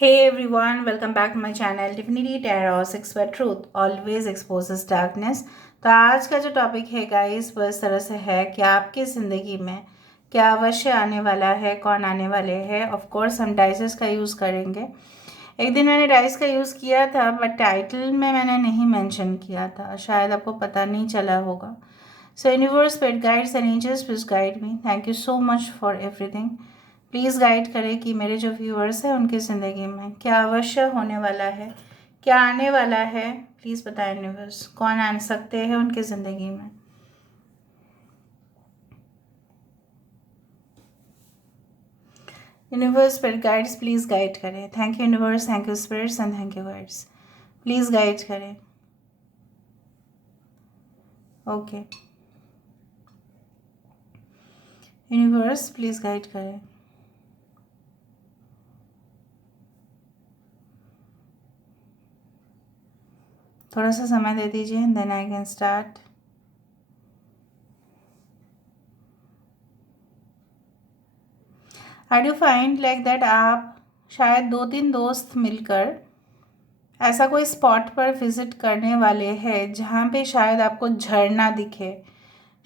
Hey everyone, welcome back to my channel Divinity Tarot 6 where truth always exposes darkness। तो आज का जो topic है गाइस वो इस तरह से है कि आपकी ज़िंदगी में क्या अवश्य आने वाला है, कौन आने वाले हैं। ऑफ कोर्स हम डाइसेस का यूज़ करेंगे। एक दिन मैंने डाइस का यूज़ किया था बट टाइटल में मैंने नहीं मेंशन किया था, शायद आपको पता नहीं चला होगा। So universe, spirit guides and angels please guide me. Thank you so much for everything. Please guide करें कि मेरे जो व्यूअर्स हैं उनकी ज़िंदगी में क्या अवश्य होने वाला है, क्या आने वाला है। प्लीज़ बताएं यूनिवर्स, कौन आ सकते हैं उनकी ज़िंदगी में। Universe, spirit guides please guide करें। Thank you universe, thank you spirits and thank you guides. Please guide करें। ओके यूनिवर्स, प्लीज़ गाइड करें। थोड़ा सा समय दे दीजिए, then I can start. I do find like that आप शायद 2-3 दोस्त मिलकर ऐसा कोई स्पॉट पर विज़िट करने वाले हैं जहाँ पे शायद आपको झरना दिखे,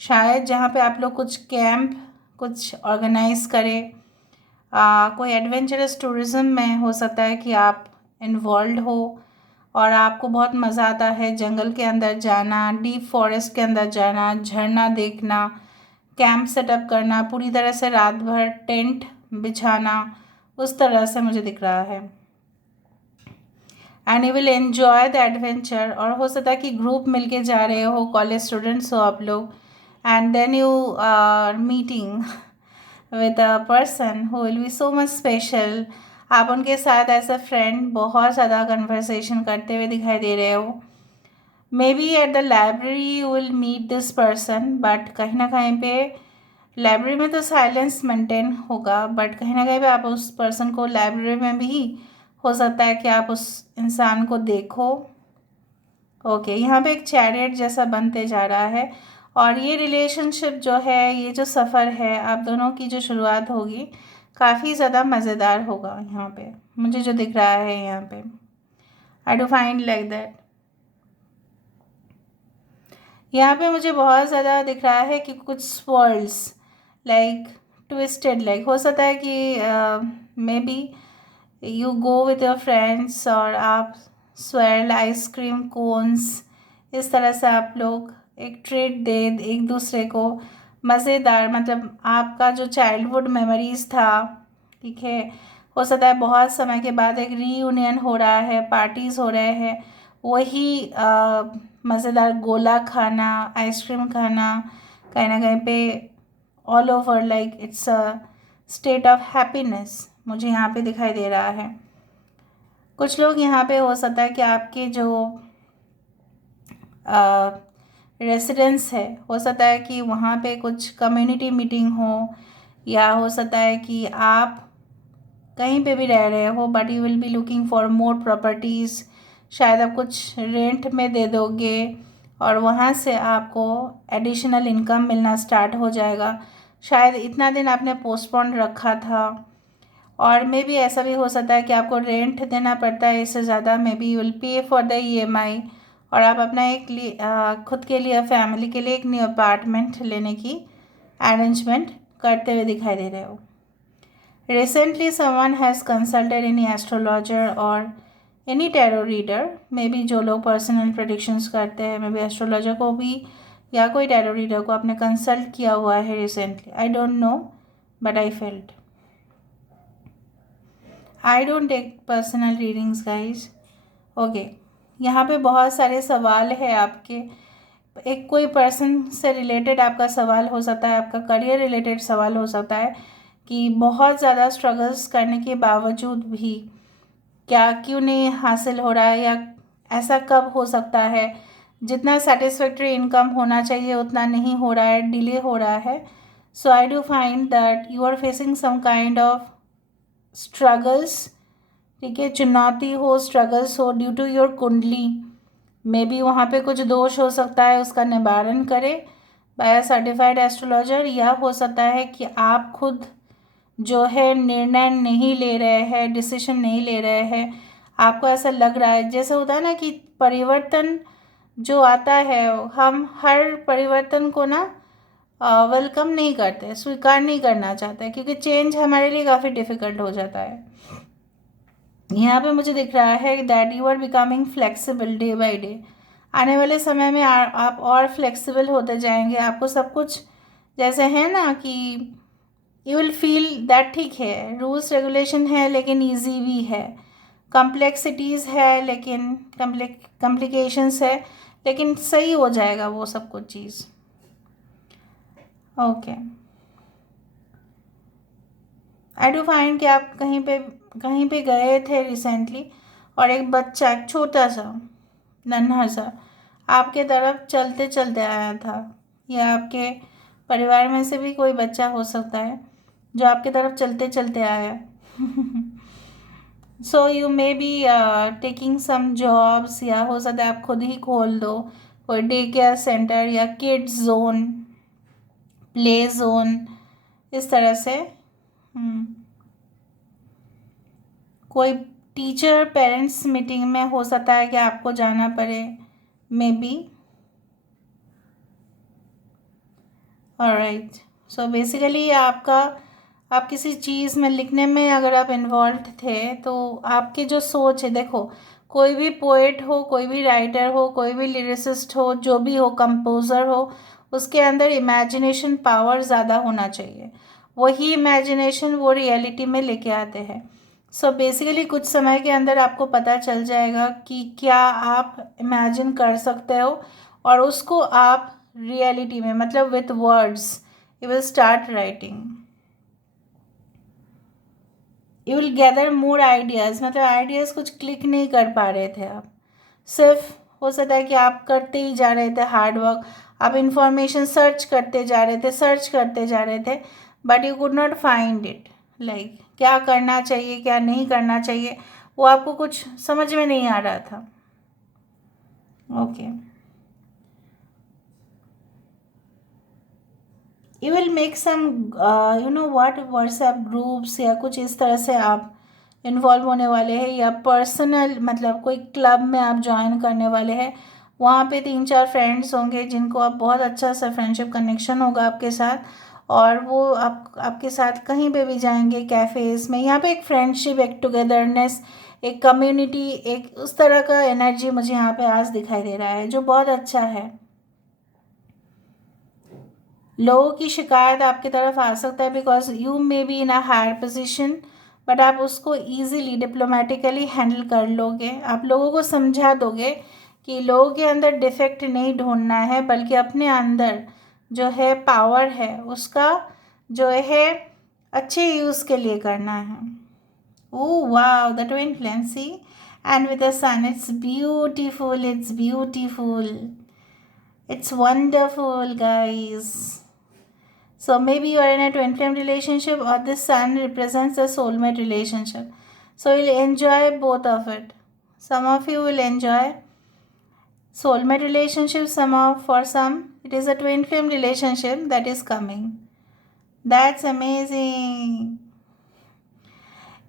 शायद जहाँ पे आप लोग कुछ कैंप कुछ ऑर्गेनाइज करें। कोई एडवेंचरस टूरिज़्म में हो सकता है कि आप इन्वॉल्व हो और आपको बहुत मज़ा आता है जंगल के अंदर जाना, डीप फॉरेस्ट के अंदर जाना, झरना देखना, कैंप सेटअप करना, पूरी तरह से रात भर टेंट बिछाना, उस तरह से मुझे दिख रहा है। And you will enjoy the adventure. और हो सकता है कि ग्रुप मिलके जा रहे हो, कॉलेज स्टूडेंट्स हो आप लोग, and then you are meeting with a person who will be so much special. आप उनके साथ एज अ फ्रेंड बहुत ज़्यादा कन्वर्सेशन करते हुए दिखाई दे रहे हो। Maybe at the library you will meet this person, but कहीं ना कहीं पे लाइब्रेरी में तो साइलेंस मेंटेन होगा, बट कहीं ना कहीं पे आप उस पर्सन को लाइब्रेरी में भी हो सकता है कि आप उस इंसान को देखो। ओके यहाँ पे एक चैरियट जैसा बनते जा रहा है और ये रिलेशनशिप जो है, ये जो सफ़र है आप दोनों की जो शुरुआत होगी काफ़ी ज़्यादा मज़ेदार होगा। यहाँ पे मुझे जो दिख रहा है, यहाँ पे आई डू फाइंड लाइक दैट। यहाँ पे मुझे बहुत ज़्यादा दिख रहा है कि कुछ स्वर्ल्स लाइक ट्विस्टेड, लाइक हो सकता है कि maybe you go with your friends और आप स्वेरल आइसक्रीम कोन्स, इस तरह से आप लोग एक ट्रीट दे एक दूसरे को, मज़ेदार, मतलब आपका जो चाइल्डहुड मेमोरीज़ था, ठीक है। हो सकता है बहुत समय के बाद एक रीयूनियन हो रहा है, पार्टीज़ हो रहे हैं, वही मज़ेदार गोला खाना, आइसक्रीम खाना, कहीं ना कहीं पे all over like it's a state of happiness मुझे यहाँ पे दिखाई दे रहा है। कुछ लोग यहाँ पे हो सकता है कि आपके जो रेसिडेंस है, हो सकता है कि वहाँ पे कुछ कम्युनिटी मीटिंग हो, या हो सकता है कि आप कहीं पे भी रह रहे हो but you will be looking for more properties. शायद आप कुछ रेंट में दे दोगे और वहाँ से आपको एडिशनल इनकम मिलना स्टार्ट हो जाएगा। शायद इतना दिन आपने पोस्टपोन रखा था, और मे बी ऐसा भी हो सकता है कि आपको रेंट देना पड़ता है इससे ज़्यादा। May be you will pay for the EMI और आप अपना एक खुद के लिए, फैमिली के लिए एक न्यू अपार्टमेंट लेने की अरेंजमेंट करते हुए दिखाई दे रहे हो। Recently, someone has consulted any astrologer or any tarot reader। May be जो लोग पर्सनल प्रेडिक्शंस करते हैं, मे बी एस्ट्रोलॉजर को भी या कोई टैरो रीडर को आपने कंसल्ट किया हुआ है recently. I don't know but I felt. I don't take personal readings guys. Okay यहाँ पे बहुत सारे सवाल है आपके। एक कोई पर्सन से रिलेटेड आपका सवाल हो सकता है, आपका करियर रिलेटेड सवाल हो सकता है कि बहुत ज़्यादा स्ट्रगल्स करने के बावजूद भी क्या क्यों नहीं हासिल हो रहा है, या ऐसा कब हो सकता है, जितना सेटिस्फैक्ट्री इनकम होना चाहिए उतना नहीं हो रहा है, डिले हो रहा है। So I do find that you are facing some kind of struggles, ठीक है, चुनौती हो, स्ट्रगल्स हो ड्यू टू योर कुंडली। मे बी वहाँ पे कुछ दोष हो सकता है, उसका निवारण करें बाय सर्टिफाइड एस्ट्रोलॉजर, या हो सकता है कि आप खुद जो है निर्णय नहीं ले रहे हैं, डिसीजन नहीं ले रहे हैं। आपको ऐसा लग रहा है, जैसे होता है ना कि परिवर्तन जो आता है, हम हर परिवर्तन को ना वेलकम नहीं करते, स्वीकार नहीं करना चाहते, क्योंकि चेंज हमारे लिए काफ़ी डिफ़िकल्ट हो जाता है। यहाँ पे मुझे दिख रहा है that you are becoming flexible day by day. आने वाले समय में आप और फ्लेक्सिबल होते जाएंगे। आपको सब कुछ जैसे है ना कि यू विल फील दैट ठीक है, रूल्स रेगुलेशन है लेकिन ईजी भी है, कॉम्प्लेक्सिटीज़ है लेकिन कॉम्प्लिकेशंस है, लेकिन सही हो जाएगा वो सब कुछ चीज़। ओके, आई डू फाइंड कि आप कहीं पे गए थे रिसेंटली और एक बच्चा, एक छोटा सा नन्हा सा, आपके तरफ चलते चलते आया था, या आपके परिवार में से भी कोई बच्चा हो सकता है जो आपके तरफ चलते चलते आया। So you may be taking some jobs, या हो सकता है आप खुद ही खोल दो कोई डे केयर सेंटर या किड्स जोन, प्ले जोन, इस तरह से। कोई टीचर पेरेंट्स मीटिंग में हो सकता है कि आपको जाना पड़े, may be. Alright, so basically आप किसी चीज़ में लिखने में अगर आप इन्वॉल्व थे, तो आपकी जो सोच है, देखो कोई भी पोएट हो, कोई भी राइटर हो, कोई भी लिरिसिस्ट हो, जो भी हो, कंपोज़र हो, उसके अंदर इमेजिनेशन पावर ज़्यादा होना चाहिए। वही इमेजिनेशन वो रियलिटी में लेके आते हैं। सो बेसिकली कुछ समय के अंदर आपको पता चल जाएगा कि क्या आप इमेजिन कर सकते हो, और उसको आप रियलिटी में, मतलब with words, you will start writing, you will gather more ideas. मतलब आइडियाज़ कुछ क्लिक नहीं कर पा रहे थे आप, सिर्फ हो सकता है कि आप करते ही जा रहे थे हार्ड वर्क, आप इंफॉर्मेशन सर्च करते जा रहे थे, सर्च करते जा रहे थे, but you could not find it, like क्या करना चाहिए, क्या नहीं करना चाहिए, वो आपको कुछ समझ में नहीं आ रहा था। Okay, you will make some you know what, WhatsApp groups या कुछ इस तरह से आप इन्वॉल्व होने वाले हैं, या पर्सनल मतलब कोई क्लब में आप ज्वाइन करने वाले हैं। वहाँ पे 3-4 फ्रेंड्स होंगे जिनको आप बहुत अच्छा सा फ्रेंडशिप कनेक्शन होगा आपके साथ, और वो आपके साथ कहीं पे भी जाएंगे, कैफ़ेज़ में। यहाँ पे एक फ्रेंडशिप, एक टुगेदरनेस, एक कम्युनिटी, एक उस तरह का एनर्जी मुझे यहाँ पे आज दिखाई दे रहा है, जो बहुत अच्छा है। लोगों की शिकायत आपकी तरफ आ सकता है because you may be in a higher position, but आप उसको इजीली डिप्लोमेटिकली हैंडल कर लोगे। आप लोगों को समझा दोगे कि लोगों के अंदर डिफेक्ट नहीं ढूंढना है, बल्कि अपने अंदर जो है पावर है, उसका जो है अच्छे यूज़ के लिए करना है। Oh wow, the twin flame, see, and with the sun, it's beautiful, it's beautiful, it's wonderful, guys. So maybe you are in a twin flame relationship, or this sun represents a soulmate relationship. So you'll enjoy both of it. Some of you will enjoy soulmate relationship, for some it is a twin flame relationship that is coming. That's amazing.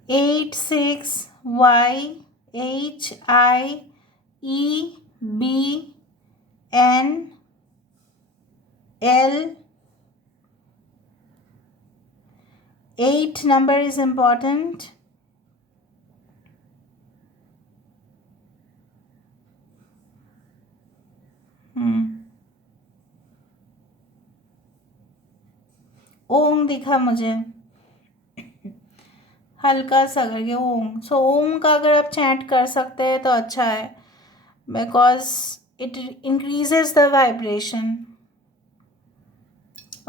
86YHIEBNL. 8 number is important. ओम दिखा मुझे, हल्का सा करके ओम। सो ओम का अगर आप chant कर सकते हैं तो अच्छा है, because it increases the vibration.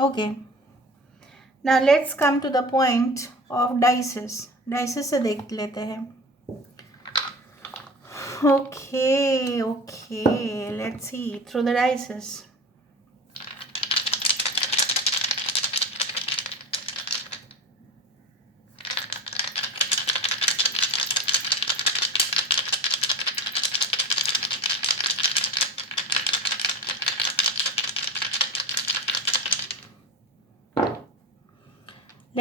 Okay, now let's come to the point of dices. Dices से देख लेते हैं। Okay, let's see through the dices.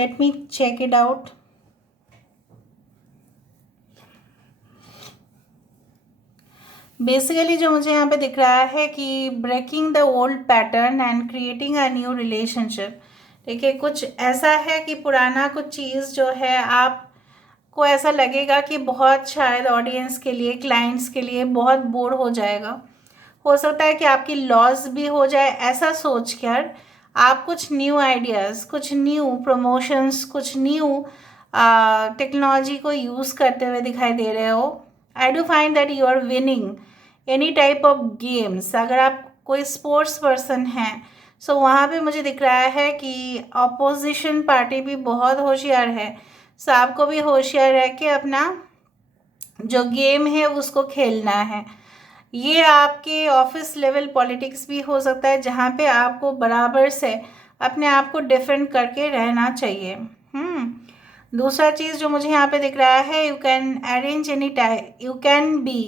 Let me check it out. Basically जो मुझे यहाँ पे दिख रहा है कि breaking the old pattern and creating a new relationship. देखिए कुछ ऐसा है कि पुराना कुछ चीज़ जो है आपको ऐसा लगेगा कि बहुत शायद ऑडियंस के लिए, क्लाइंट्स के लिए बहुत बोर हो जाएगा। हो सकता है कि आपकी लॉस भी हो जाए, ऐसा सोचकर आप कुछ न्यू आइडियाज़, कुछ न्यू प्रमोशंस, कुछ न्यू टेक्नोलॉजी को यूज़ करते हुए दिखाई दे रहे हो। I do find that you are winning any type of games. अगर आप कोई स्पोर्ट्स पर्सन हैं सो वहाँ पे मुझे दिख रहा है कि ऑपोजिशन पार्टी भी बहुत होशियार है। सो आपको भी होशियार रह के अपना जो गेम है उसको खेलना है। ये आपके ऑफिस लेवल पॉलिटिक्स भी हो सकता है जहाँ पे आपको बराबर से अपने आप को डिफेंड करके रहना चाहिए। दूसरा चीज़ जो मुझे यहाँ पे दिख रहा है, you can arrange any time, you can be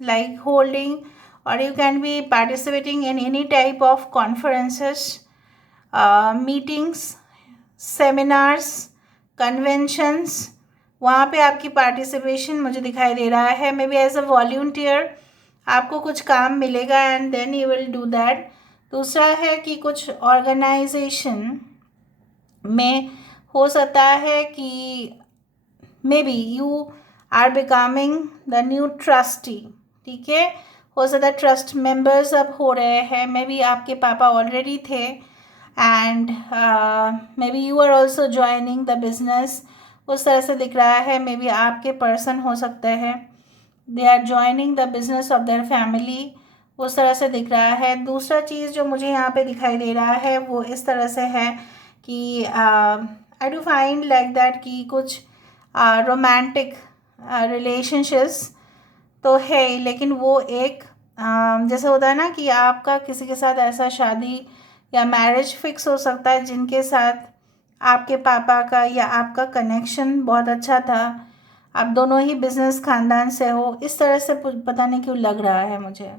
like holding or you can be participating in any type of conferences, meetings, seminars, conventions। वहाँ पे आपकी पार्टिसिपेशन मुझे दिखाई दे रहा है। मे बी एज अ वॉल्यूंटियर आपको कुछ काम मिलेगा and then you will do that. दूसरा है कि कुछ ऑर्गेनाइजेशन में हो सकता है कि maybe you are becoming the new trustee. ठीक है, हो सकता है ट्रस्ट मेंबर्स अब हो रहे हैं। मे बी आपके पापा ऑलरेडी थे and maybe you are also joining the business. उस तरह से दिख रहा है। मे बी आपके पर्सन हो सकते हैं, they are joining the business of their family, उस तरह से दिख रहा है। दूसरा चीज़ जो मुझे यहाँ पे दिखाई दे रहा है वो इस तरह से है कि आई डू फाइंड लाइक दैट कि कुछ रोमांटिक रिलेशनशिप्स तो है, लेकिन वो एक जैसे होता है ना कि आपका किसी के साथ ऐसा शादी या मैरिज फिक्स हो सकता है जिनके साथ आपके पापा का या आपका कनेक्शन बहुत अच्छा था, आप दोनों ही बिजनेस खानदान से हो। इस तरह से पता नहीं क्यों लग रहा है मुझे।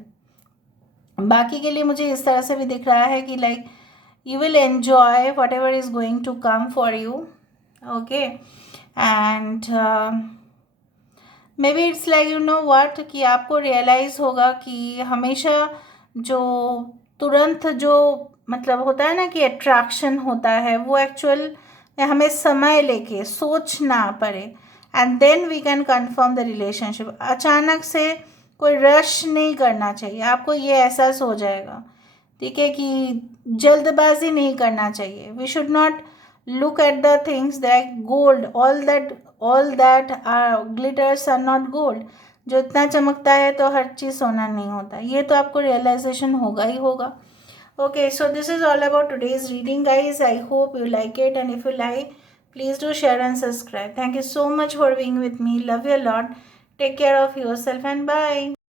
बाकी के लिए मुझे इस तरह से भी दिख रहा है कि like you will enjoy whatever is going to come for you, okay, and maybe it's like you know what कि आपको realize होगा कि हमेशा जो तुरंत जो मतलब होता है ना कि attraction होता है वो actual हमें समय लेके सोचना पड़े and then we can confirm the relationship। अचानक से कोई रश नहीं करना चाहिए, आपको ये एहसास हो जाएगा। ठीक है कि जल्दबाजी नहीं करना चाहिए। We should not look at the things that gold, all that are glitters are not gold. जो इतना चमकता है तो हर चीज़ सोना नहीं होता, ये तो आपको रियलाइजेशन होगा ही होगा। Okay, so this is all about today's reading guys. I hope you like it and if you like please do share and subscribe. Thank you so much for being with me. Love you a lot. Take care of yourself and bye.